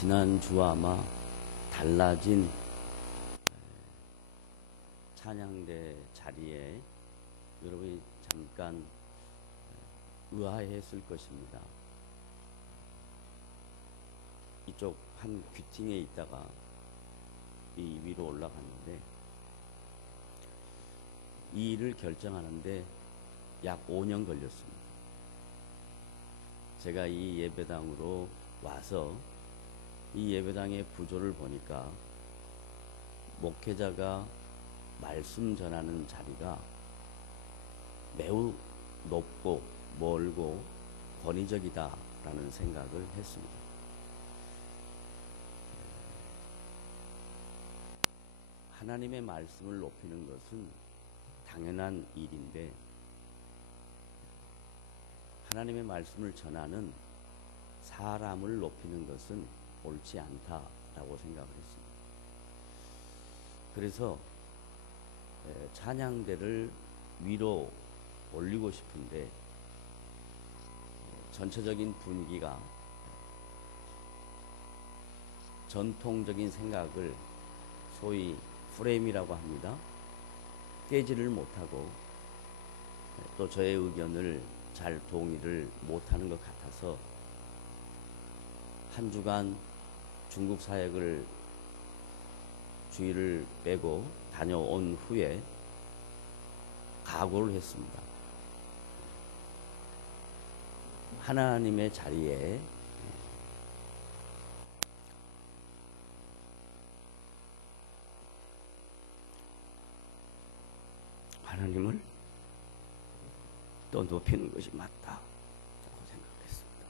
지난주와 아마 달라진 찬양대 자리에 여러분이 잠깐 의아해했을 것입니다. 이쪽 한 귀팅에 있다가 이 위로 올라갔는데 이 일을 결정하는데 약 5년 걸렸습니다. 제가 이 예배당으로 와서 이 예배당의 구조를 보니까 목회자가 말씀 전하는 자리가 매우 높고 멀고 권위적이다라는 생각을 했습니다. 하나님의 말씀을 높이는 것은 당연한 일인데 하나님의 말씀을 전하는 사람을 높이는 것은 옳지 않다라고 생각을 했습니다. 그래서 찬양대를 위로 올리고 싶은데 전체적인 분위기가 전통적인 생각을 소위 프레임이라고 합니다. 깨지를 못하고 또 저의 의견을 잘 동의를 못하는 것 같아서 한 주간 중국 사역을 주의를 빼고 다녀온 후에 각오를 했습니다. 하나님의 자리에 하나님을 또 높이는 것이 맞다라고 생각했습니다.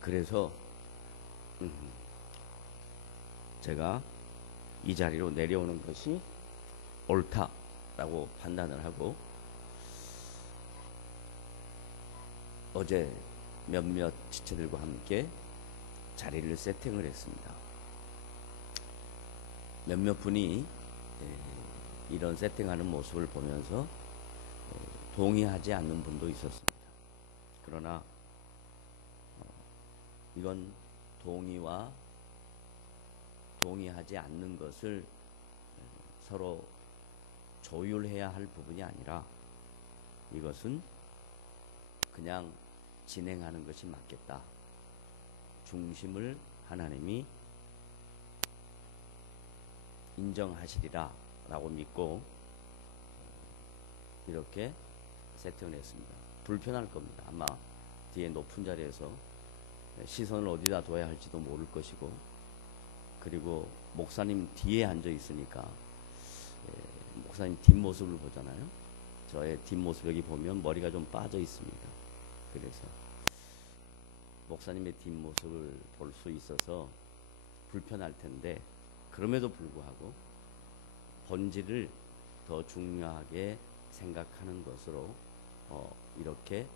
그래서 제가 이 자리로 내려오는 것이 옳다라고 판단을 하고 어제 몇몇 지체들과 함께 자리를 세팅을 했습니다. 몇몇 분이 이런 세팅하는 모습을 보면서 동의하지 않는 분도 있었습니다. 그러나 이건 동의하지 않는 것을 서로 조율해야 할 부분이 아니라 이것은 그냥 진행하는 것이 맞겠다. 중심을 하나님이 인정하시리라 라고 믿고 이렇게 세팅을 했습니다. 불편할 겁니다. 아마 뒤에 높은 자리에서 시선을 어디다 둬야 할지도 모를 것이고 그리고 목사님 뒤에 앉아 있으니까 목사님 뒷모습을 보잖아요. 저의 뒷모습 여기 보면 머리가 좀 빠져 있습니다. 그래서 목사님의 뒷모습을 볼 수 있어서 불편할 텐데 그럼에도 불구하고 본질을 더 중요하게 생각하는 것으로 이렇게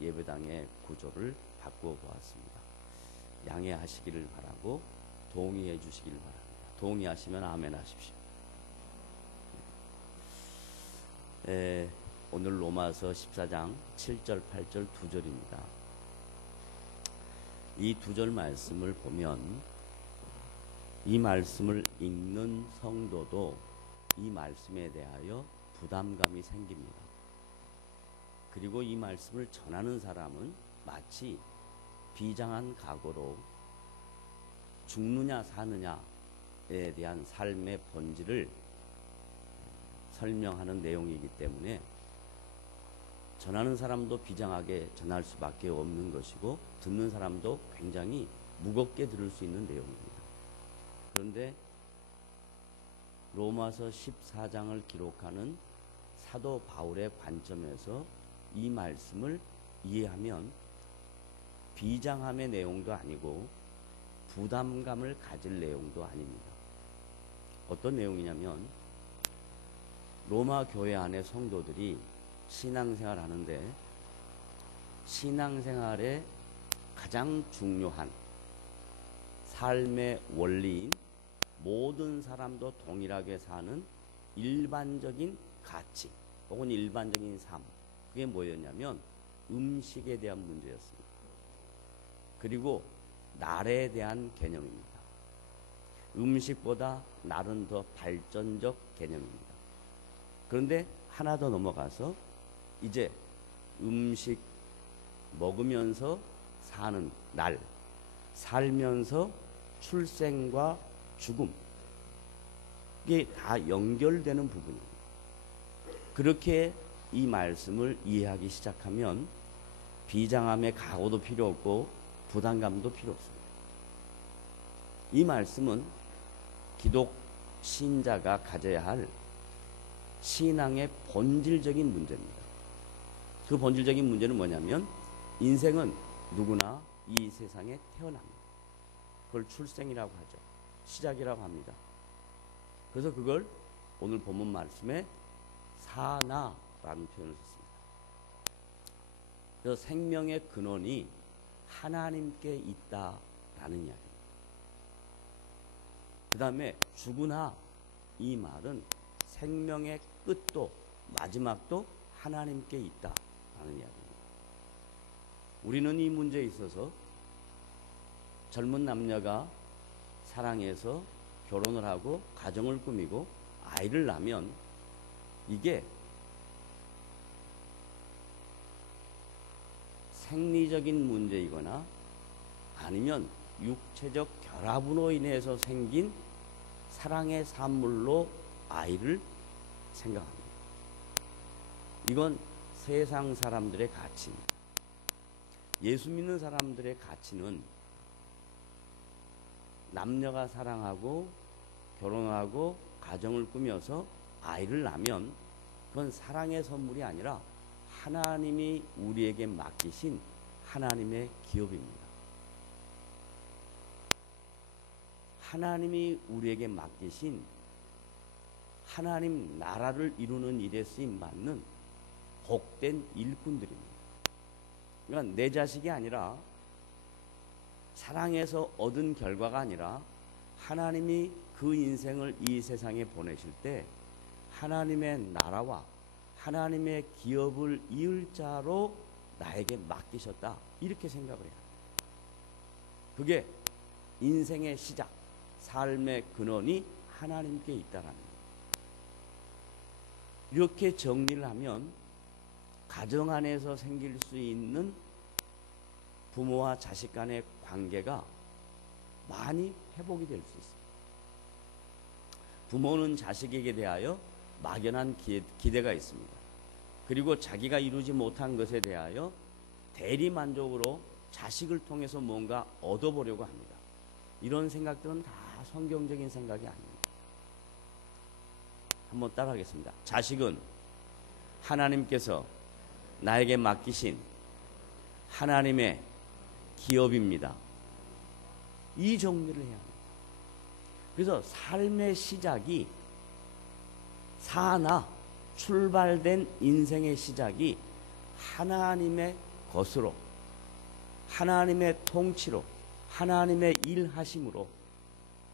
예배당의 구조를 바꾸어 보았습니다. 양해하시기를 바라고 동의해 주시기를 바랍니다. 동의하시면 아멘 하십시오. 오늘 로마서 14장 7절 8절 2절입니다. 이 2절 말씀을 보면 이 말씀을 읽는 성도도 이 말씀에 대하여 부담감이 생깁니다. 그리고 이 말씀을 전하는 사람은 마치 비장한 각오로 죽느냐 사느냐에 대한 삶의 본질을 설명하는 내용이기 때문에 전하는 사람도 비장하게 전할 수밖에 없는 것이고 듣는 사람도 굉장히 무겁게 들을 수 있는 내용입니다. 그런데 로마서 14장을 기록하는 사도 바울의 관점에서 이 말씀을 이해하면 비장함의 내용도 아니고 부담감을 가질 내용도 아닙니다. 어떤 내용이냐면 로마 교회 안의 성도들이 신앙생활 하는데 신앙생활의 가장 중요한 삶의 원리인 모든 사람도 동일하게 사는 일반적인 가치 혹은 일반적인 삶, 그게 뭐였냐면 음식에 대한 문제였습니다. 그리고 날에 대한 개념입니다. 음식보다 날은 더 발전적 개념입니다. 그런데 하나 더 넘어가서 이제 음식 먹으면서 사는 날, 살면서 출생과 죽음, 이게 다 연결되는 부분입니다. 그렇게 이 말씀을 이해하기 시작하면 비장함의 각오도 필요 없고 부담감도 필요 없습니다. 이 말씀은 기독 신자가 가져야 할 신앙의 본질적인 문제입니다. 그 본질적인 문제는 뭐냐면 인생은 누구나 이 세상에 태어납니다. 그걸 출생이라고 하죠. 시작이라고 합니다. 그래서 그걸 오늘 본문 말씀에 사나라는 표현을 썼습니다. 그래서 생명의 근원이 하나님께 있다라는 이야기입니다. 그 다음에 죽으나, 이 말은 생명의 끝도 마지막도 하나님께 있다라는 이야기입니다. 우리는 이 문제에 있어서 젊은 남녀가 사랑해서 결혼을 하고 가정을 꾸미고 아이를 낳으면 이게 생리적인 문제이거나 아니면 육체적 결합으로 인해서 생긴 사랑의 산물로 아이를 생각합니다. 이건 세상 사람들의 가치입니다. 예수 믿는 사람들의 가치는 남녀가 사랑하고 결혼하고 가정을 꾸며서 아이를 낳으면 그건 사랑의 선물이 아니라 하나님이 우리에게 맡기신 하나님의 기업입니다. 하나님이 우리에게 맡기신 하나님 나라를 이루는 일에 쓰임받는 복된 일꾼들입니다. 그러니까 내 자식이 아니라 사랑해서 얻은 결과가 아니라 하나님이 그 인생을 이 세상에 보내실 때 하나님의 나라와 하나님의 기업을 이을 자로 나에게 맡기셨다, 이렇게 생각을 해요. 그게 인생의 시작, 삶의 근원이 하나님께 있다라는 거예요. 이렇게 정리를 하면 가정 안에서 생길 수 있는 부모와 자식 간의 관계가 많이 회복이 될 수 있습니다. 부모는 자식에게 대하여 막연한 기대가 있습니다. 그리고 자기가 이루지 못한 것에 대하여 대리만족으로 자식을 통해서 뭔가 얻어보려고 합니다. 이런 생각들은 다 성경적인 생각이 아닙니다. 한번 따라하겠습니다. 자식은 하나님께서 나에게 맡기신 하나님의 기업입니다. 이 정리를 해야 합니다. 그래서 삶의 시작이 사나 출발된 인생의 시작이 하나님의 것으로, 하나님의 통치로, 하나님의 일하심으로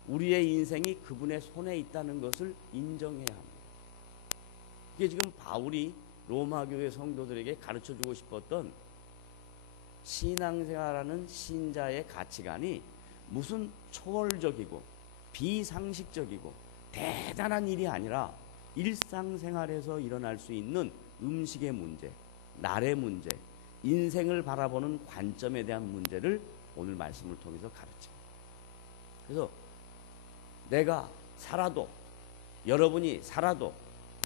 우리의 인생이 그분의 손에 있다는 것을 인정해야 합니다. 이게 지금 바울이 로마교회 성도들에게 가르쳐주고 싶었던 신앙생활하는 신자의 가치관이 무슨 초월적이고 비상식적이고 대단한 일이 아니라 일상생활에서 일어날 수 있는 음식의 문제, 날의 문제, 인생을 바라보는 관점에 대한 문제를 오늘 말씀을 통해서 가르칩니다. 그래서 내가 살아도, 여러분이 살아도,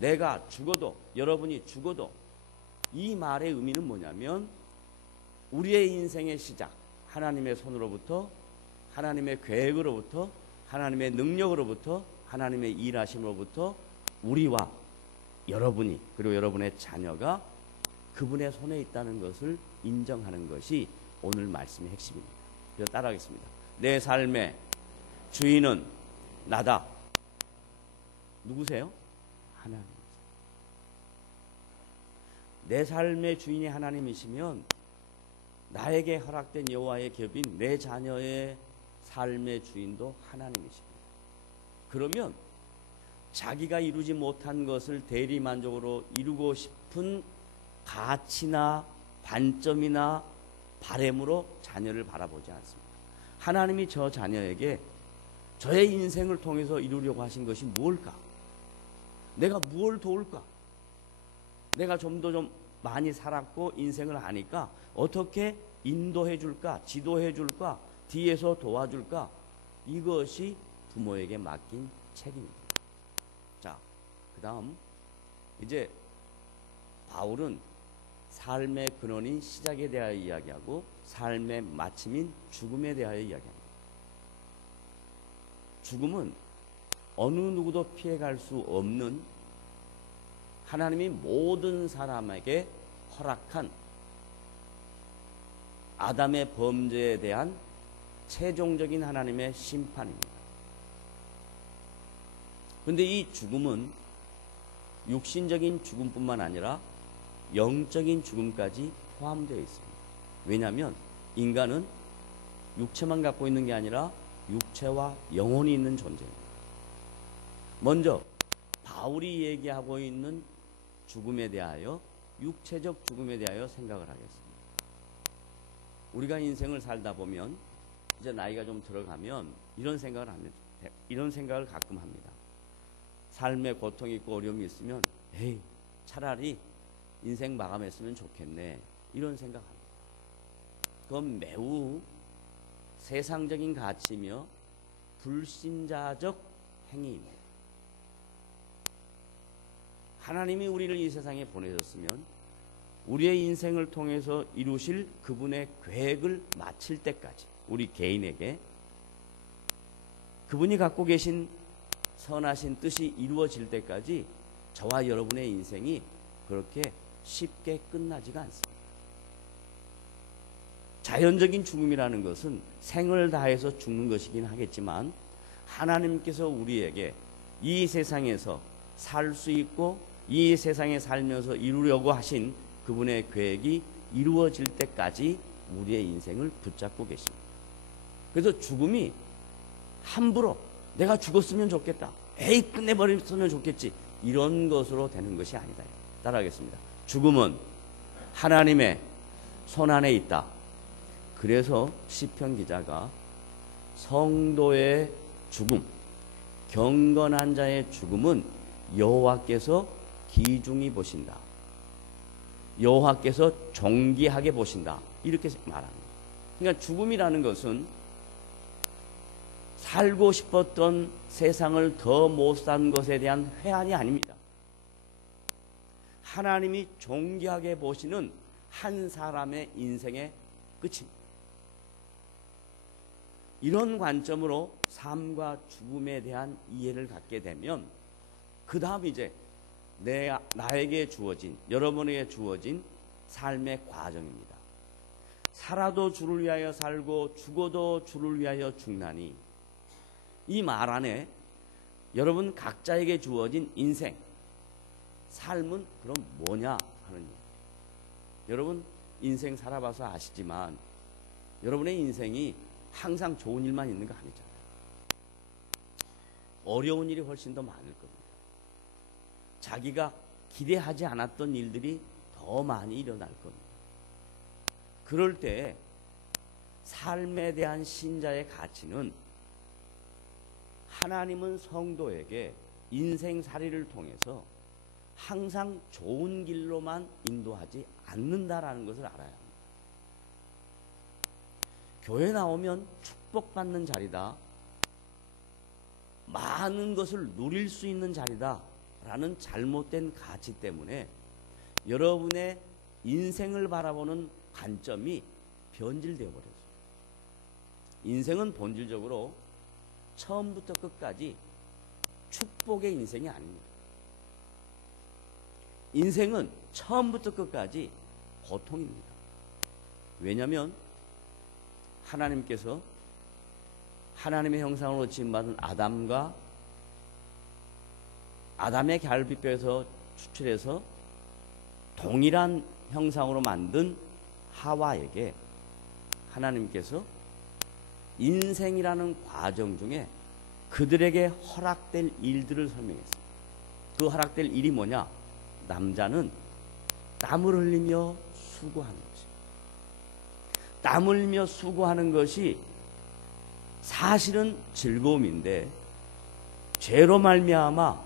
내가 죽어도, 여러분이 죽어도, 이 말의 의미는 뭐냐면 우리의 인생의 시작, 하나님의 손으로부터, 하나님의 계획으로부터, 하나님의 능력으로부터, 하나님의 일하심으로부터 우리와 여러분이, 그리고 여러분의 자녀가 그분의 손에 있다는 것을 인정하는 것이 오늘 말씀의 핵심입니다. 그래서 따라하겠습니다. 내 삶의 주인은 나다. 누구세요? 하나님이세요. 내 삶의 주인이 하나님이시면 나에게 허락된 여호와의 기업인 내 자녀의 삶의 주인도 하나님이십니다. 그러면 자기가 이루지 못한 것을 대리만족으로 이루고 싶은 가치나 관점이나 바램으로 자녀를 바라보지 않습니다. 하나님이 저 자녀에게 저의 인생을 통해서 이루려고 하신 것이 무엇일까? 내가 무엇을 도울까? 내가 좀 더 많이 살았고 인생을 아니까 어떻게 인도해 줄까? 지도해 줄까? 뒤에서 도와줄까? 이것이 부모에게 맡긴 책임입니다. 자, 그 다음 이제 바울은 삶의 근원인 시작에 대하여 이야기하고 삶의 마침인 죽음에 대하여 이야기합니다. 죽음은 어느 누구도 피해갈 수 없는 하나님이 모든 사람에게 허락한 아담의 범죄에 대한 최종적인 하나님의 심판입니다. 그런데 이 죽음은 육신적인 죽음뿐만 아니라 영적인 죽음까지 포함되어 있습니다. 왜냐하면 인간은 육체만 갖고 있는 게 아니라 육체와 영혼이 있는 존재입니다. 먼저 바울이 얘기하고 있는 죽음에 대하여, 육체적 죽음에 대하여 생각을 하겠습니다. 우리가 인생을 살다 보면 이제 나이가 좀 들어가면 이런 생각을 가끔 합니다. 삶에 고통이 있고 어려움이 있으면 에이, 차라리 인생 마감했으면 좋겠네, 이런 생각합니다. 그건 매우 세상적인 가치이며 불신자적 행위입니다. 하나님이 우리를 이 세상에 보내셨으면 우리의 인생을 통해서 이루실 그분의 계획을 마칠 때까지, 우리 개인에게 그분이 갖고 계신 선하신 뜻이 이루어질 때까지 저와 여러분의 인생이 그렇게 쉽게 끝나지가 않습니다. 자연적인 죽음이라는 것은 생을 다해서 죽는 것이긴 하겠지만, 하나님께서 우리에게 이 세상에서 살 수 있고 이 세상에 살면서 이루려고 하신 그분의 계획이 이루어질 때까지 우리의 인생을 붙잡고 계십니다. 그래서 죽음이 함부로 내가 죽었으면 좋겠다, 에이 끝내버렸으면 좋겠지, 이런 것으로 되는 것이 아니다. 따라하겠습니다. 죽음은 하나님의 손 안에 있다. 그래서 시편 기자가 성도의 죽음, 경건한 자의 죽음은 여호와께서 기중히 보신다, 여호와께서 존귀하게 보신다, 이렇게 말합니다. 그러니까 죽음이라는 것은 살고 싶었던 세상을 더 못 산 것에 대한 회한이 아닙니다. 하나님이 존귀하게 보시는 한 사람의 인생의 끝입니다. 이런 관점으로 삶과 죽음에 대한 이해를 갖게 되면 그 다음 이제 나에게 주어진, 여러분에게 주어진 삶의 과정입니다. 살아도 주를 위하여 살고 죽어도 주를 위하여 죽나니, 이 말 안에 여러분 각자에게 주어진 인생, 삶은 그럼 뭐냐 하는 얘기. 여러분 인생 살아봐서 아시지만 여러분의 인생이 항상 좋은 일만 있는 거 아니잖아요. 어려운 일이 훨씬 더 많을 겁니다. 자기가 기대하지 않았던 일들이 더 많이 일어날 겁니다. 그럴 때 삶에 대한 신자의 가치는 하나님은 성도에게 인생살이를 통해서 항상 좋은 길로만 인도하지 않는다라는 것을 알아야 합니다. 교회 나오면 축복받는 자리다, 많은 것을 누릴 수 있는 자리다 라는 잘못된 가치 때문에 여러분의 인생을 바라보는 관점이 변질되어 버렸어요. 인생은 본질적으로 처음부터 끝까지 축복의 인생이 아닙니다. 인생은 처음부터 끝까지 고통입니다. 왜냐하면 하나님께서 하나님의 형상으로 지음받은 아담과 아담의 갈비뼈에서 추출해서 동일한 형상으로 만든 하와에게 하나님께서 인생이라는 과정 중에 그들에게 허락될 일들을 설명했습니다. 그 허락될 일이 뭐냐? 남자는 땀을 흘리며 수고하는 것입니다. 땀 흘며 수고하는 것이 사실은 즐거움인데 죄로 말미암아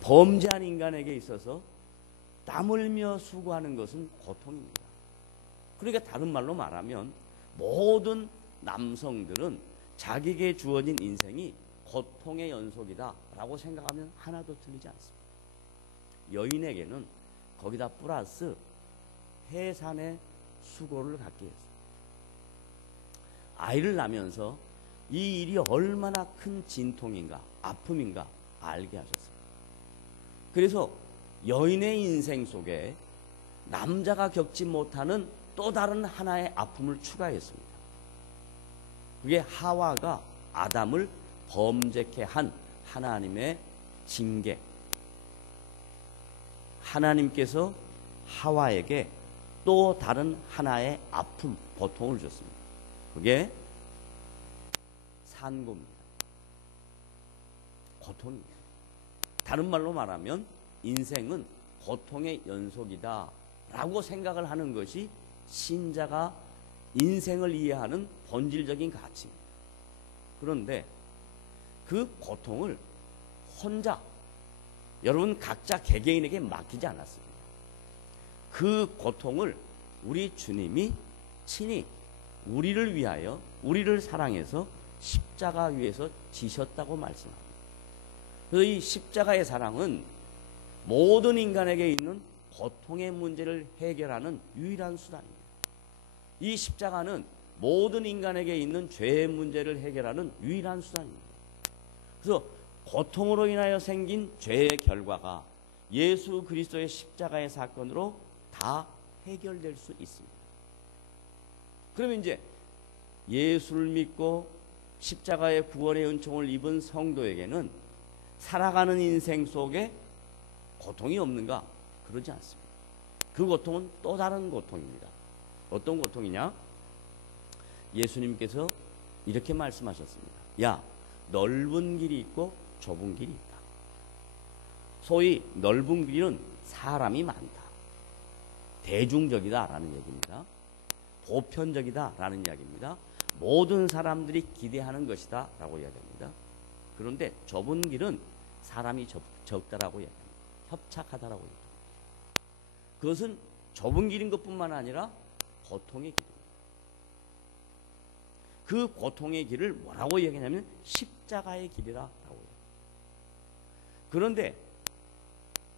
범죄한 인간에게 있어서 땀 흘며 수고하는 것은 고통입니다. 그러니까 다른 말로 말하면 모든 남성들은 자기에게 주어진 인생이 고통의 연속이다라고 생각하면 하나도 틀리지 않습니다. 여인에게는 거기다 플러스 해산의 수고를 갖게 했습니다. 아이를 낳으면서 이 일이 얼마나 큰 진통인가 아픔인가 알게 하셨습니다. 그래서 여인의 인생 속에 남자가 겪지 못하는 또 다른 하나의 아픔을 추가했습니다. 그게 하와가 아담을 범죄케 한 하나님의 징계. 하나님께서 하와에게 또 다른 하나의 아픔, 고통을 줬습니다. 그게 산고입니다. 고통입니다. 다른 말로 말하면 인생은 고통의 연속이다 라고 생각을 하는 것이 신자가 인생을 이해하는 본질적인 가치입니다. 그런데 그 고통을 혼자 여러분 각자 개개인에게 맡기지 않았습니다. 그 고통을 우리 주님이 친히 우리를 위하여 우리를 사랑해서 십자가 위에서 지셨다고 말씀합니다. 그래서 이 십자가의 사랑은 모든 인간에게 있는 고통의 문제를 해결하는 유일한 수단입니다. 이 십자가는 모든 인간에게 있는 죄의 문제를 해결하는 유일한 수단입니다. 그래서 고통으로 인하여 생긴 죄의 결과가 예수 그리스도의 십자가의 사건으로 다 해결될 수 있습니다. 그러면 이제 예수를 믿고 십자가의 구원의 은총을 입은 성도에게는 살아가는 인생 속에 고통이 없는가? 그러지 않습니다. 그 고통은 또 다른 고통입니다. 어떤 고통이냐? 예수님께서 이렇게 말씀하셨습니다. 야, 넓은 길이 있고 좁은 길이 있다. 소위 넓은 길은 사람이 많다. 대중적이다라는 얘기입니다. 보편적이다라는 이야기입니다. 모든 사람들이 기대하는 것이다 라고 이야기합니다. 그런데 좁은 길은 사람이 적다라고 이야기합니다. 협착하다라고 이야기합니다. 그것은 좁은 길인 것뿐만 아니라 고통의 길입니다. 그 고통의 길을 뭐라고 얘기하냐면 십자가의 길이라고 해요. 그런데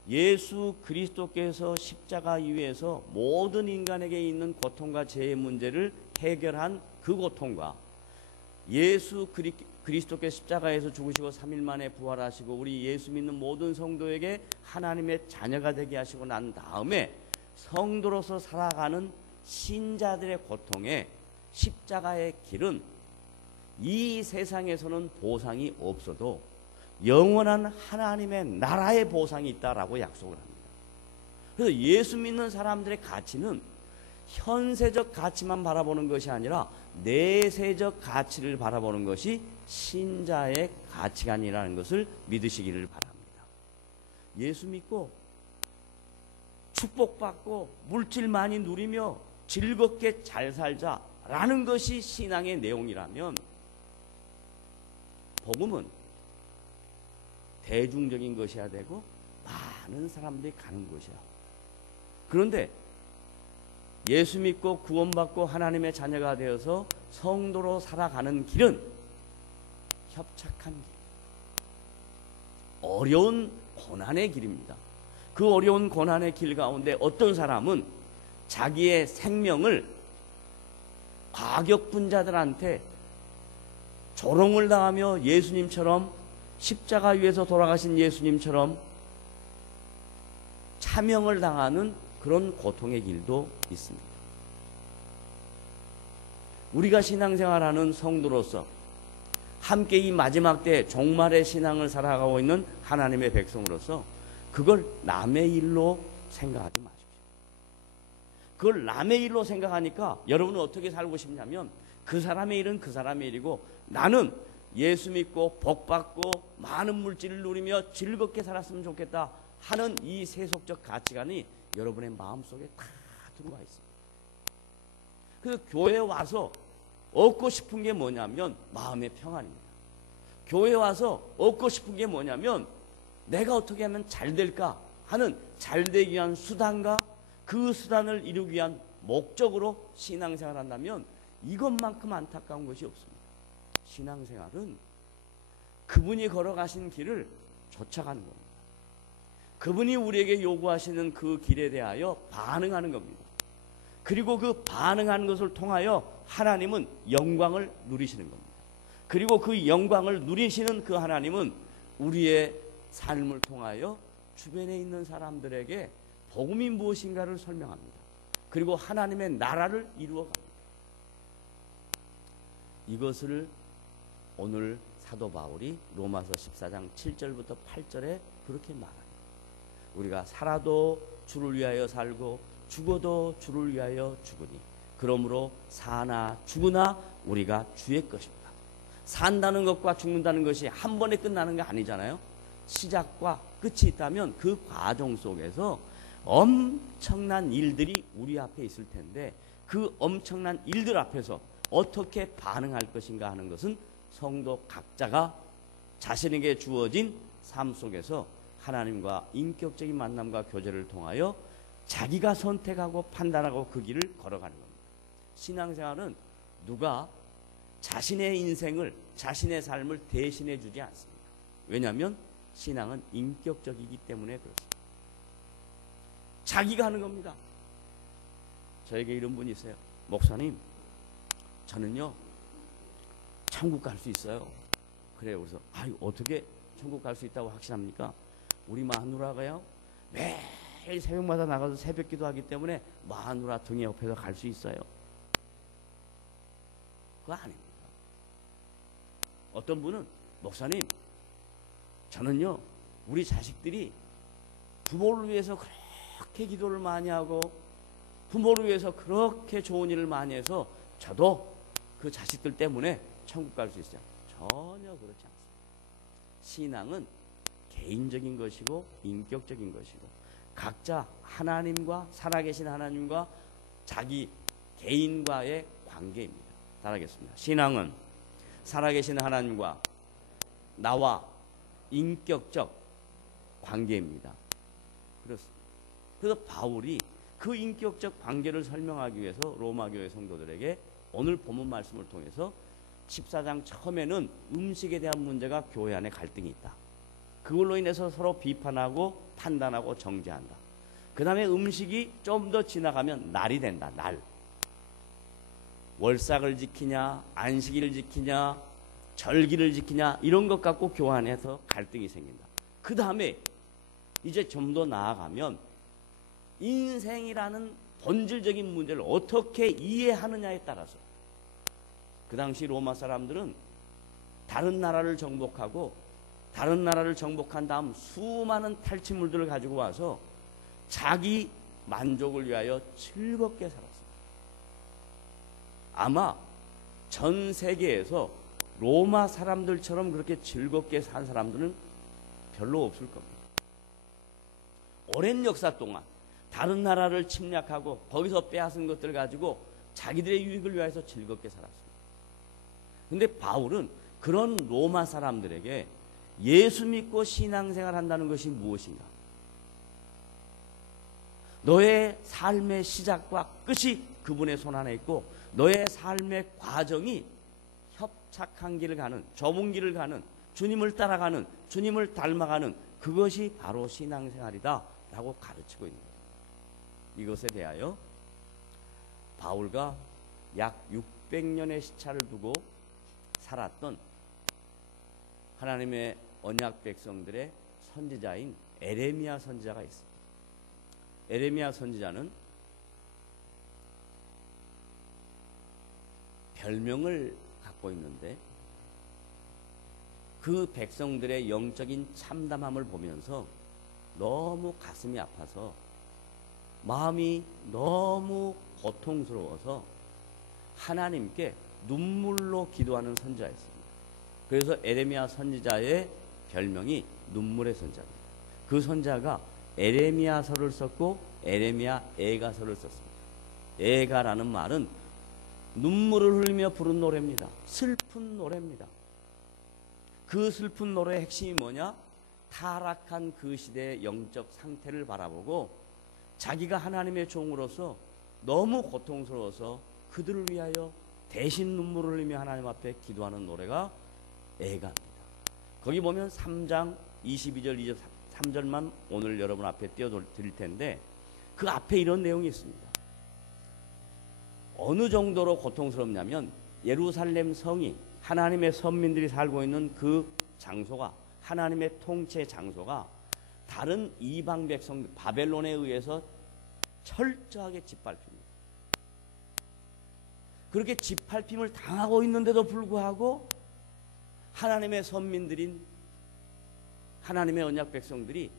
예수 그리스도께서 십자가 위에서 모든 인간에게 있는 고통과 죄의 문제를 해결한 그 고통과 예수 그리스도께서 십자가에서 죽으시고 3일 만에 부활하시고 우리 예수 믿는 모든 성도에게 하나님의 자녀가 되게 하시고 난 다음에 성도로서 살아가는 신자들의 고통에 십자가의 길은 이 세상에서는 보상이 없어도 영원한 하나님의 나라의 보상이 있다라고 약속을 합니다. 그래서 예수 믿는 사람들의 가치는 현세적 가치만 바라보는 것이 아니라 내세적 가치를 바라보는 것이 신자의 가치관이라는 것을 믿으시기를 바랍니다. 예수 믿고 축복받고 물질 많이 누리며 즐겁게 잘 살자라는 것이 신앙의 내용이라면 복음은 대중적인 것이어야 되고 많은 사람들이 가는 것이야. 그런데 예수 믿고 구원받고 하나님의 자녀가 되어서 성도로 살아가는 길은 협착한 길, 어려운 고난의 길입니다. 그 어려운 고난의 길 가운데 어떤 사람은 자기의 생명을 과격분자들한테 조롱을 당하며 예수님처럼 십자가 위에서 돌아가신 예수님처럼 차명을 당하는 그런 고통의 길도 있습니다. 우리가 신앙생활하는 성도로서 함께 이 마지막 때 종말의 신앙을 살아가고 있는 하나님의 백성으로서 그걸 남의 일로 생각하지 마십시오. 그걸 남의 일로 생각하니까 여러분은 어떻게 살고 싶냐면 그 사람의 일은 그 사람의 일이고 나는 예수 믿고 복 받고 많은 물질을 누리며 즐겁게 살았으면 좋겠다 하는 이 세속적 가치관이 여러분의 마음속에 다 들어와 있습니다. 그래서 교회에 와서 얻고 싶은 게 뭐냐면 마음의 평안입니다. 교회에 와서 얻고 싶은 게 뭐냐면 내가 어떻게 하면 잘 될까 하는 잘 되기 위한 수단과 그 수단을 이루기 위한 목적으로 신앙생활을 한다면 이것만큼 안타까운 것이 없습니다. 신앙생활은 그분이 걸어가신 길을 쫓아가는 겁니다. 그분이 우리에게 요구하시는 그 길에 대하여 반응하는 겁니다. 그리고 그 반응하는 것을 통하여 하나님은 영광을 누리시는 겁니다. 그리고 그 영광을 누리시는 그 하나님은 우리의 삶을 통하여 주변에 있는 사람들에게 복음이 무엇인가를 설명합니다. 그리고 하나님의 나라를 이루어갑니다. 이것을 오늘 사도 바울이 로마서 14장 7절부터 8절에 그렇게 말합니다. 우리가 살아도 주를 위하여 살고 죽어도 주를 위하여 죽으니 그러므로 사나 죽으나 우리가 주의 것입니다. 산다는 것과 죽는다는 것이 한 번에 끝나는 게 아니잖아요. 시작과 끝이 있다면 그 과정 속에서 엄청난 일들이 우리 앞에 있을 텐데 그 엄청난 일들 앞에서 어떻게 반응할 것인가 하는 것은 성도 각자가 자신에게 주어진 삶 속에서 하나님과 인격적인 만남과 교제를 통하여 자기가 선택하고 판단하고 그 길을 걸어가는 겁니다. 신앙생활은 누가 자신의 인생을, 자신의 삶을 대신해 주지 않습니다. 왜냐하면 신앙은 인격적이기 때문에 그렇습니다. 자기가 하는 겁니다. 저에게 이런 분이 있어요. 목사님, 저는요 천국 갈 수 있어요. 그래요. 그래서 어떻게 천국 갈 수 있다고 확신합니까? 우리 마누라가요 매일 새벽마다 나가서 새벽 기도하기 때문에 마누라 등에 옆에서 갈 수 있어요. 그거 아닙니다. 어떤 분은 목사님, 저는요 우리 자식들이 부모를 위해서 그렇게 기도를 많이 하고 부모를 위해서 그렇게 좋은 일을 많이 해서 저도 그 자식들 때문에 천국 갈 수 있어요. 전혀 그렇지 않습니다. 신앙은 개인적인 것이고 인격적인 것이고 각자 하나님과 살아계신 하나님과 자기 개인과의 관계입니다. 따라하겠습니다. 신앙은 살아계신 하나님과 나와 인격적 관계입니다. 그렇습니다. 그래서 바울이 그 인격적 관계를 설명하기 위해서 로마 교회 성도들에게 오늘 본문 말씀을 통해서 14장 처음에는 음식에 대한 문제가 교회 안에 갈등이 있다. 그걸로 인해서 서로 비판하고 판단하고 정죄한다. 그 다음에 음식이 좀 더 지나가면 날이 된다. 날. 월삭을 지키냐, 안식일을 지키냐, 절기를 지키냐 이런 것 갖고 교회 안에서 갈등이 생긴다. 그 다음에 이제 좀 더 나아가면 인생이라는 본질적인 문제를 어떻게 이해하느냐에 따라서 그 당시 로마 사람들은 다른 나라를 정복하고 다른 나라를 정복한 다음 수많은 탈취물들을 가지고 와서 자기 만족을 위하여 즐겁게 살았습니다. 아마 전 세계에서 로마 사람들처럼 그렇게 즐겁게 산 사람들은 별로 없을 겁니다. 오랜 역사 동안 다른 나라를 침략하고 거기서 빼앗은 것들을 가지고 자기들의 유익을 위해서 즐겁게 살았습니다. 근데 바울은 그런 로마 사람들에게 예수 믿고 신앙생활 한다는 것이 무엇인가? 너의 삶의 시작과 끝이 그분의 손 안에 있고 너의 삶의 과정이 협착한 길을 가는, 좁은 길을 가는, 주님을 따라가는, 주님을 닮아가는 그것이 바로 신앙생활이다 라고 가르치고 있는 거예요. 이것에 대하여 바울과 약 600년의 시차를 두고 살았던 하나님의 언약 백성들의 선지자인 에레미야 선지자가 있습니다. 에레미야 선지자는 별명을 갖고 있는데 그 백성들의 영적인 참담함을 보면서 너무 가슴이 아파서 마음이 너무 고통스러워서 하나님께 눈물로 기도하는 선지자였습니다. 그래서 에레미야 선지자의 별명이 눈물의 선지자입니다. 그 선지자가 에레미야서를 썼고 에레미야 애가서를 썼습니다. 애가라는 말은 눈물을 흘리며 부른 노래입니다. 슬픈 노래입니다. 그 슬픈 노래의 핵심이 뭐냐? 타락한 그 시대의 영적 상태를 바라보고 자기가 하나님의 종으로서 너무 고통스러워서 그들을 위하여 대신 눈물을 흘리며 하나님 앞에 기도하는 노래가 애가입니다. 거기 보면 3장 22절 23절만 오늘 여러분 앞에 띄워드릴 텐데 그 앞에 이런 내용이 있습니다. 어느 정도로 고통스럽냐면 예루살렘 성이 하나님의 선민들이 살고 있는 그 장소가 하나님의 통치 장소가 다른 이방 백성 바벨론에 의해서 철저하게 짓밟힙니다. 그렇게 짓밟힘을 당하고 있는데도 불구하고 하나님의 선민들인 하나님의 언약 백성들이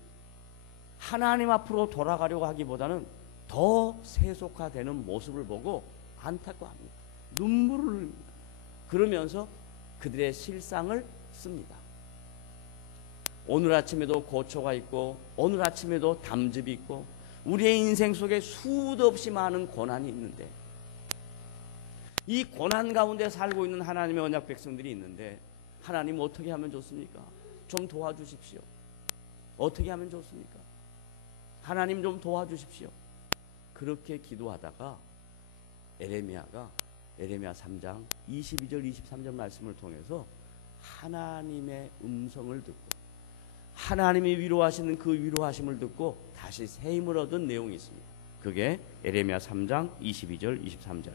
하나님 앞으로 돌아가려고 하기보다는 더 세속화되는 모습을 보고 안타까워합니다. 눈물을 흘립니다. 그러면서 그들의 실상을 씁니다. 오늘 아침에도 고초가 있고 오늘 아침에도 담즙이 있고 우리의 인생 속에 수도 없이 많은 고난이 있는데 이 고난 가운데 살고 있는 하나님의 언약 백성들이 있는데 하나님 어떻게 하면 좋습니까? 좀 도와주십시오. 어떻게 하면 좋습니까? 하나님 좀 도와주십시오. 그렇게 기도하다가 에레미야 3장 22절 23절 말씀을 통해서 하나님의 음성을 듣고 하나님이 위로하시는 그 위로하심을 듣고 다시 새 힘을 얻은 내용이 있습니다. 그게 에레미야 3장 22절 23절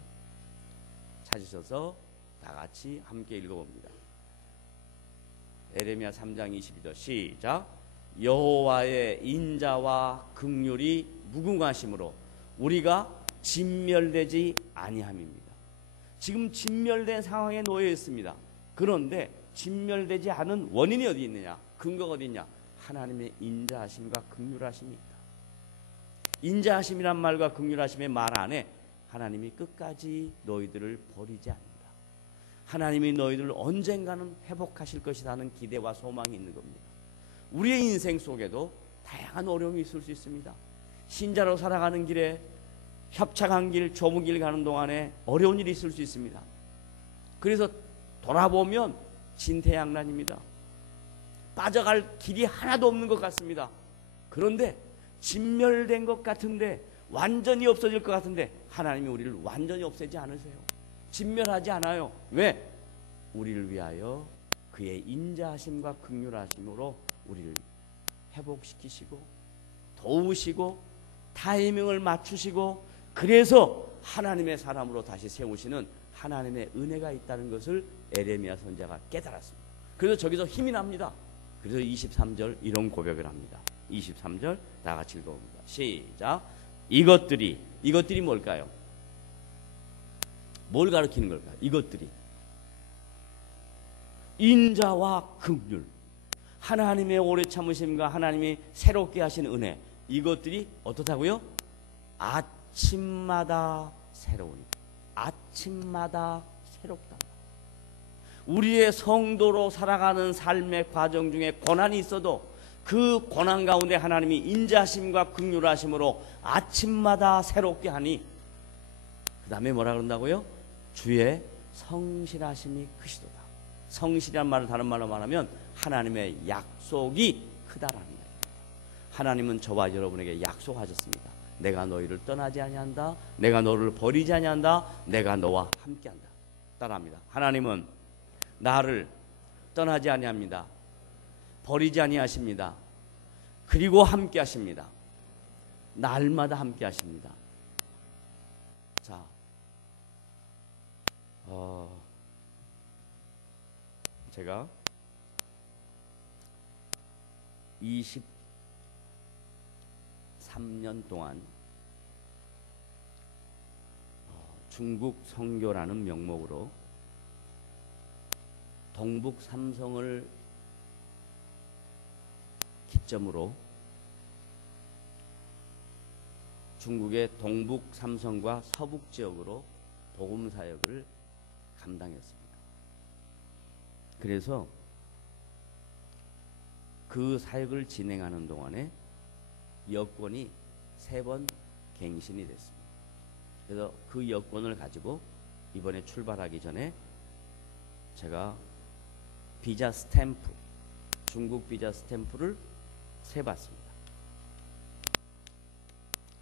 찾으셔서 다 같이 함께 읽어봅니다. 에레미야 3장 22절 시작. 여호와의 인자와 긍휼이 무궁하심으로 우리가 진멸되지 아니함입니다. 지금 진멸된 상황에 놓여 있습니다. 그런데 진멸되지 않은 원인이 어디 있느냐? 근거가 어디 있냐? 하나님의 인자하심과 긍휼하심이 있다. 인자하심이란 말과 긍휼하심의 말 안에 하나님이 끝까지 너희들을 버리지 않는다. 하나님이 너희들을 언젠가는 회복하실 것이라는 기대와 소망이 있는 겁니다. 우리의 인생 속에도 다양한 어려움이 있을 수 있습니다. 신자로 살아가는 길에 협착한 길, 좁은 길 가는 동안에 어려운 일이 있을 수 있습니다. 그래서 돌아보면 진퇴양난입니다. 빠져갈 길이 하나도 없는 것 같습니다. 그런데 진멸된 것 같은데 완전히 없어질 것 같은데 하나님이 우리를 완전히 없애지 않으세요. 진멸하지 않아요. 왜? 우리를 위하여 그의 인자하심과 긍휼하심으로 우리를 회복시키시고 도우시고 타이밍을 맞추시고 그래서 하나님의 사람으로 다시 세우시는 하나님의 은혜가 있다는 것을 에레미야 선지자가 깨달았습니다. 그래서 저기서 힘이 납니다. 그래서 23절 이런 고백을 합니다. 23절 다 같이 읽어봅니다. 시작. 이것들이 뭘까요? 뭘 가리키는 걸까요? 이것들이 인자와 긍휼, 하나님의 오래 참으심과 하나님이 새롭게 하신 은혜, 이것들이 어떻다고요? 아침마다 새로우니, 아침마다 새롭다. 우리의 성도로 살아가는 삶의 과정 중에 고난이 있어도 그 고난 가운데 하나님이 인자하심과 긍휼하심으로 아침마다 새롭게 하니 그 다음에 뭐라 그런다고요? 주의 성실하심이 크시도다. 성실이란 말을 다른 말로 말하면 하나님의 약속이 크다라는 말입니다. 하나님은 저와 여러분에게 약속하셨습니다. 내가 너희를 떠나지 아니한다. 내가 너를 버리지 아니한다. 내가 너와 함께한다. 따라합니다. 하나님은 나를 떠나지 아니합니다. 버리지 아니하십니다. 그리고 함께하십니다. 날마다 함께하십니다. 자, 제가 23년 동안 중국 선교라는 명목으로 동북 삼성을 기점으로 중국의 동북 삼성과 서북 지역으로 복음 사역을 감당했습니다. 그래서 그 사역을 진행하는 동안에 여권이 3번 갱신이 됐습니다. 그래서 그 여권을 가지고 이번에 출발하기 전에 제가 비자 스탬프, 중국 비자 스탬프를 세봤습니다.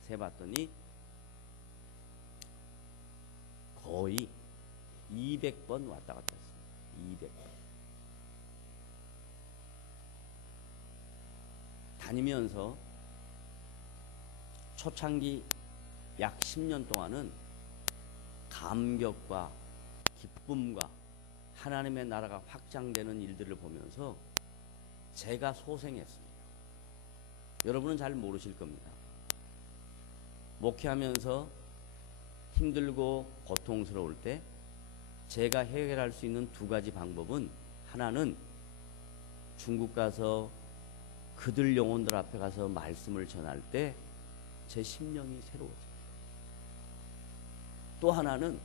세봤더니 거의 200번 왔다 갔다 했습니다. 200번. 다니면서 초창기 약 10년 동안은 감격과 기쁨과 하나님의 나라가 확장되는 일들을 보면서 제가 소생했습니다. 여러분은 잘 모르실 겁니다. 목회하면서 힘들고 고통스러울 때 제가 해결할 수 있는 두 가지 방법은, 하나는 중국 가서 그들 영혼들 앞에 가서 말씀을 전할 때 제 심령이 새로워집니다. 또 하나는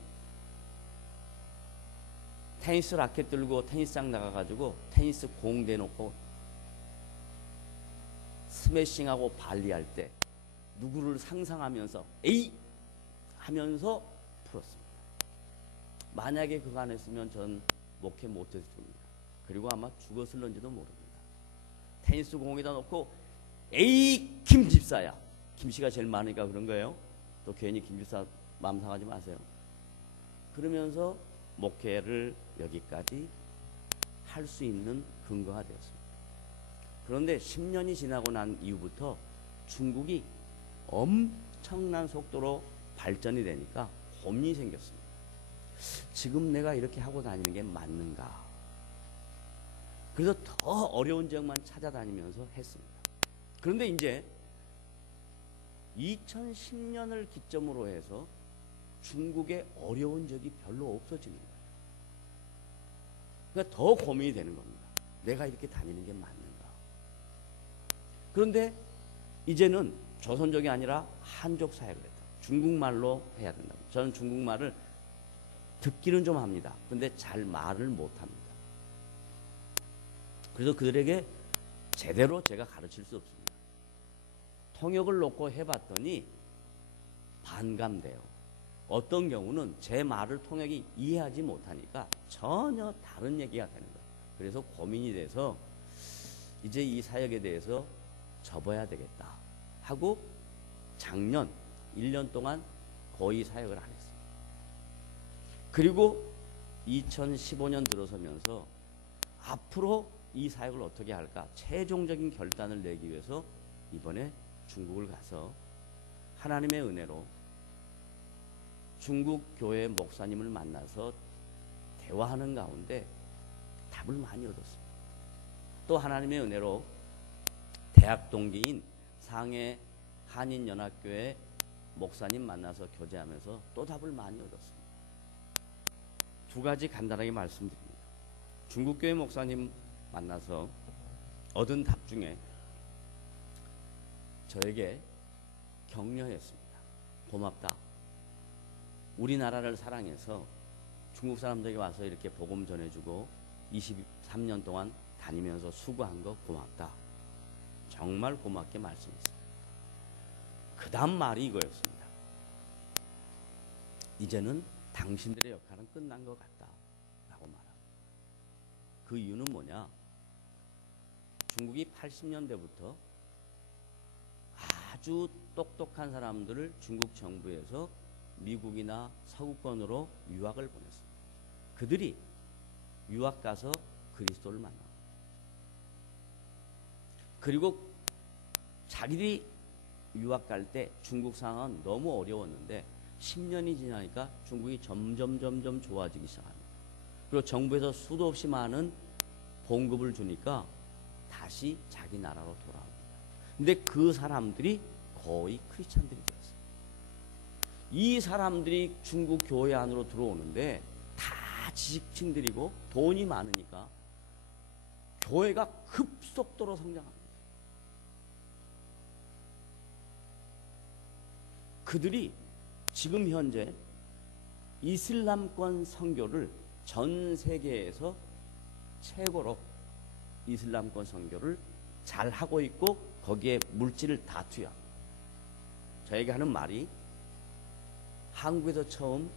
테니스 라켓 들고 테니스장 나가가지고 테니스 공 대놓고 스매싱하고 발리할 때 누구를 상상하면서 에이 하면서 풀었습니다. 만약에 그거 안 했으면 전 목회 못했을 겁니다. 그리고 아마 죽었을런지도 모릅니다. 테니스 공에다 놓고 에이 김 집사야. 김씨가 제일 많으니까 그런 거예요. 또 괜히 김 집사 마음 상하지 마세요. 그러면서 목회를 여기까지 할 수 있는 근거가 되었습니다. 그런데 10년이 지나고 난 이후부터 중국이 엄청난 속도로 발전이 되니까 고민이 생겼습니다. 지금 내가 이렇게 하고 다니는 게 맞는가? 그래서 더 어려운 지역만 찾아다니면서 했습니다. 그런데 이제 2010년을 기점으로 해서 중국의 어려운 적이 별로 없어지는 거예요. 그러니까 더 고민이 되는 겁니다. 내가 이렇게 다니는 게 맞는가? 그런데 이제는 조선족이 아니라 한족 사역을 했다. 중국말로 해야 된다. 저는 중국말을 듣기는 좀 합니다. 그런데 잘 말을 못합니다. 그래서 그들에게 제대로 제가 가르칠 수 없습니다. 통역을 놓고 해봤더니 반감돼요. 어떤 경우는 제 말을 통역이 이해하지 못하니까 전혀 다른 얘기가 되는 거예요. 그래서 고민이 돼서 이제 이 사역에 대해서 접어야 되겠다 하고 작년 1년 동안 거의 사역을 안 했습니다. 그리고 2015년 들어서면서 앞으로 이 사역을 어떻게 할까 최종적인 결단을 내기 위해서 이번에 중국을 가서 하나님의 은혜로 중국 교회 목사님을 만나서 대화하는 가운데 답을 많이 얻었습니다. 또 하나님의 은혜로 대학 동기인 상해 한인연합교회 목사님 만나서 교제하면서 또 답을 많이 얻었습니다. 두 가지 간단하게 말씀드립니다. 중국교회 목사님 만나서 얻은 답 중에 저에게 격려했습니다. 고맙다. 우리나라를 사랑해서 중국 사람들에게 와서 이렇게 복음 전해주고 23년 동안 다니면서 수고한 거 고맙다. 정말 고맙게 말씀했습니다. 그 다음 말이 이거였습니다. 이제는 당신들의 역할은 끝난 것 같다 라고 말합니다. 그 이유는 뭐냐? 중국이 80년대부터 아주 똑똑한 사람들을 중국 정부에서 미국이나 서구권으로 유학을 보냈습니다. 그들이 유학 가서 그리스도를 만납니다. 그리고 자기들이 유학 갈 때 중국 상황은 너무 어려웠는데 10년이 지나니까 중국이 점점 좋아지기 시작합니다. 그리고 정부에서 수도 없이 많은 봉급을 주니까 다시 자기 나라로 돌아옵니다. 근데 그 사람들이 거의 크리스찬들이 되었어요. 이 사람들이 중국 교회 안으로 들어오는데 다 지식층들이고 돈이 많으니까 교회가 급속도로 성장합니다. 그들이 지금 현재 이슬람권 선교를 전 세계에서 최고로 이슬람권 선교를 잘 하고 있고 거기에 물질을 다 투여합니다. 저에게 하는 말이 한국에서 처음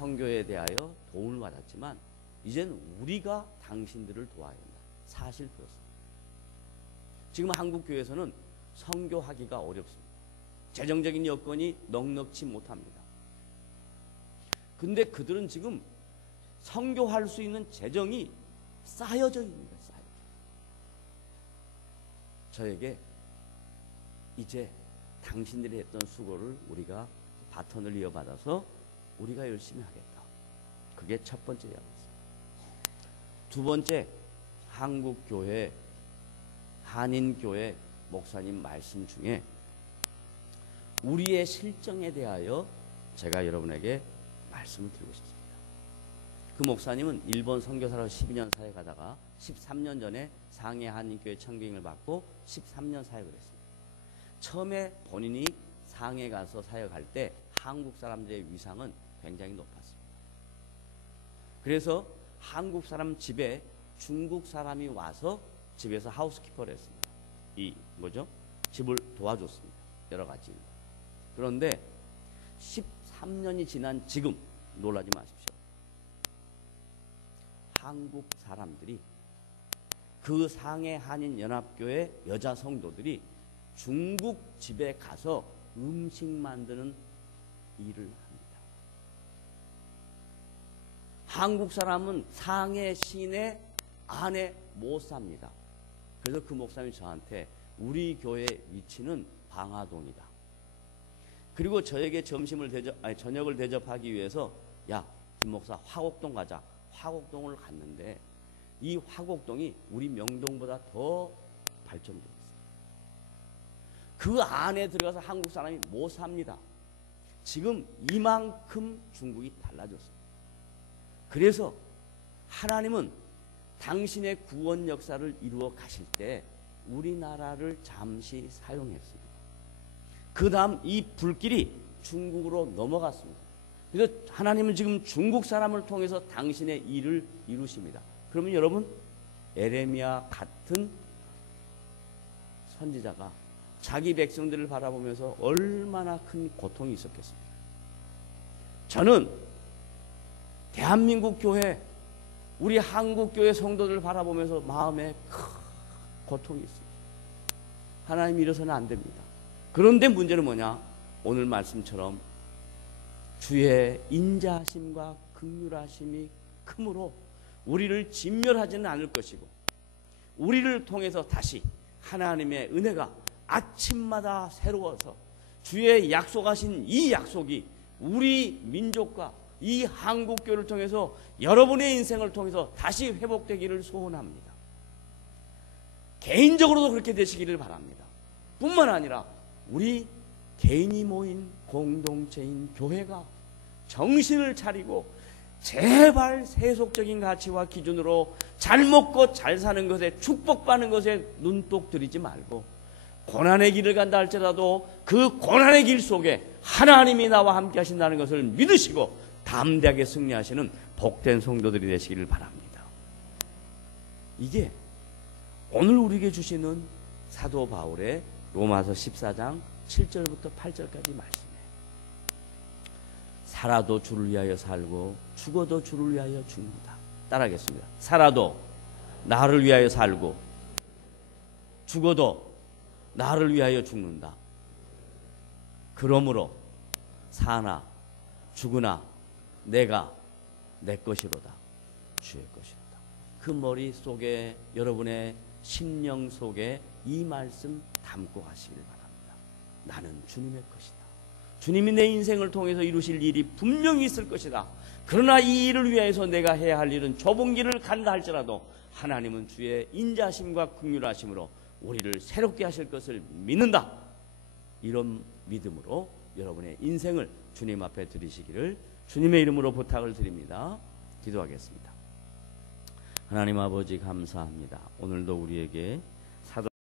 선교에 대하여 도움을 받았지만 이젠 우리가 당신들을 도와야 한다. 사실 그렇습니다. 지금 한국 교회에서는 선교하기가 어렵습니다. 재정적인 여건이 넉넉지 못합니다. 근데 그들은 지금 선교할 수 있는 재정이 쌓여져 있습니다. 저에게 이제 당신들이 했던 수고를 우리가 바톤을 이어받아서 우리가 열심히 하겠다. 그게 첫 번째 이야기입니다. 두 번째, 한국교회, 한인교회 목사님 말씀 중에 우리의 실정에 대하여 제가 여러분에게 말씀을 드리고 싶습니다. 그 목사님은 일본 선교사로 12년 사역하다가 13년 전에 상해 한인교회 청빙을 받고 13년 사역을 했습니다. 처음에 본인이 상해 가서 사역할 때 한국 사람들의 위상은 굉장히 높았습니다. 그래서 한국 사람 집에 중국 사람이 와서 집에서 하우스키퍼를 했습니다. 집을 도와줬습니다. 여러 가지. 그런데 13년이 지난 지금 놀라지 마십시오. 한국 사람들이 그 상해 한인연합교회 여자 성도들이 중국 집에 가서 음식 만드는 일을 합니다. 한국 사람은 상해 시내 안에 못 삽니다. 그래서 그 목사님이 저한테 우리 교회 위치는 방화동이다. 그리고 저에게 저녁을 대접하기 위해서 야, 김 목사 화곡동 가자. 화곡동을 갔는데 이 화곡동이 우리 명동보다 더 발전되어 있어요. 그 안에 들어가서 한국 사람이 못 삽니다. 지금 이만큼 중국이 달라졌습니다. 그래서 하나님은 당신의 구원 역사를 이루어 가실 때 우리나라를 잠시 사용했습니다. 그 다음 이 불길이 중국으로 넘어갔습니다. 그래서 하나님은 지금 중국 사람을 통해서 당신의 일을 이루십니다. 그러면 여러분, 에레미야 같은 선지자가 자기 백성들을 바라보면서 얼마나 큰 고통이 있었겠습니까? 저는 대한민국 교회, 우리 한국 교회 성도들을 바라보면서 마음에 큰 고통이 있습니다. 하나님 이래서는 안 됩니다. 그런데 문제는 뭐냐? 오늘 말씀처럼 주의 인자하심과 긍휼하심이 크므로 우리를 진멸하지는 않을 것이고 우리를 통해서 다시 하나님의 은혜가 아침마다 새로워서 주의 약속하신 이 약속이 우리 민족과 이 한국교회를 통해서 여러분의 인생을 통해서 다시 회복되기를 소원합니다. 개인적으로도 그렇게 되시기를 바랍니다. 뿐만 아니라 우리 개인이 모인 공동체인 교회가 정신을 차리고 제발 세속적인 가치와 기준으로 잘 먹고 잘 사는 것에 축복받는 것에 눈독 들이지 말고 고난의 길을 간다 할지라도 그 고난의 길 속에 하나님이 나와 함께 하신다는 것을 믿으시고 담대하게 승리하시는 복된 성도들이 되시기를 바랍니다. 이게 오늘 우리에게 주시는 사도 바울의 로마서 14장 7절부터 8절까지 말씀이에요. 살아도 주를 위하여 살고 죽어도 주를 위하여 죽는다. 따라하겠습니다. 살아도 나를 위하여 살고 죽어도 나를 위하여 죽는다. 그러므로 사나 죽으나 내가 내 것이로다. 주의 것이로다. 그 머릿속에 여러분의 심령 속에 이 말씀 담고 가시길 바랍니다. 나는 주님의 것이다. 주님이 내 인생을 통해서 이루실 일이 분명히 있을 것이다. 그러나 이 일을 위해서 내가 해야 할 일은 좁은 길을 간다 할지라도 하나님은 주의 인자하심과 긍휼하심으로 우리를 새롭게 하실 것을 믿는다. 이런 믿음으로 여러분의 인생을 주님 앞에 드리시기를 주님의 이름으로 부탁을 드립니다. 기도하겠습니다. 하나님 아버지 감사합니다. 오늘도 우리에게